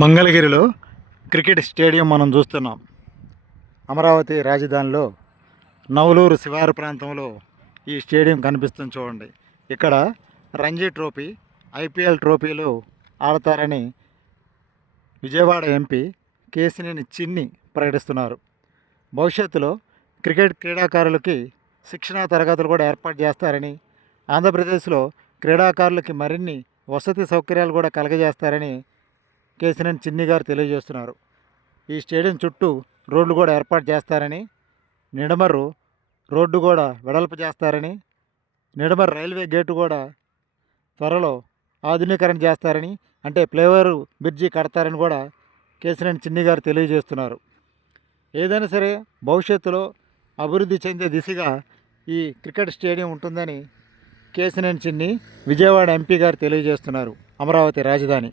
మంగళగిరిలో cricket stadium మనం చూస్తున్నాం. అమరావతి రాజధానిలో నవలూరు శివారు ప్రాంతంలో ఈ స్టేడియం కనిపిస్తుంది చూడండి. ఇక్కడ రంజీ ట్రోఫీ, ఐపీఎల్ ట్రోఫీలు ఆడతారని విజయవాడ ఎంపీ కేసినేని చిన్ని ప్రకటిస్తున్నారు. భవిష్యత్తులో క్రికెట్ క్రీడాకారులకి శిక్షణా తరగతులు కూడా ఏర్పాటు చేస్తారని, ఆంధ్రప్రదేశ్లో క్రీడాకారులకి మరిన్ని వసతి సౌకర్యాలు కూడా కలగజేస్తారని కేసినేని చిన్ని గారు తెలియజేస్తున్నారు. ఈ స్టేడియం చుట్టూ రోడ్లు కూడా ఏర్పాటు చేస్తారని, నిడమర్రు రోడ్డు కూడా వెడల్పు చేస్తారని, నిడమర్రు రైల్వే గేటు కూడా త్వరలో ఆధునీకరణ చేస్తారని, అంటే ఫ్లైఓవర్ బ్రిడ్జి కడతారని కూడా కేసినేని చిన్ని గారు తెలియజేస్తున్నారు. ఏదైనా సరే భవిష్యత్తులో అభివృద్ధి చెందే దిశగా ఈ క్రికెట్ స్టేడియం ఉంటుందని కేసినేని చిన్ని విజయవాడ ఎంపీ గారు తెలియజేస్తున్నారు. అమరావతి రాజధాని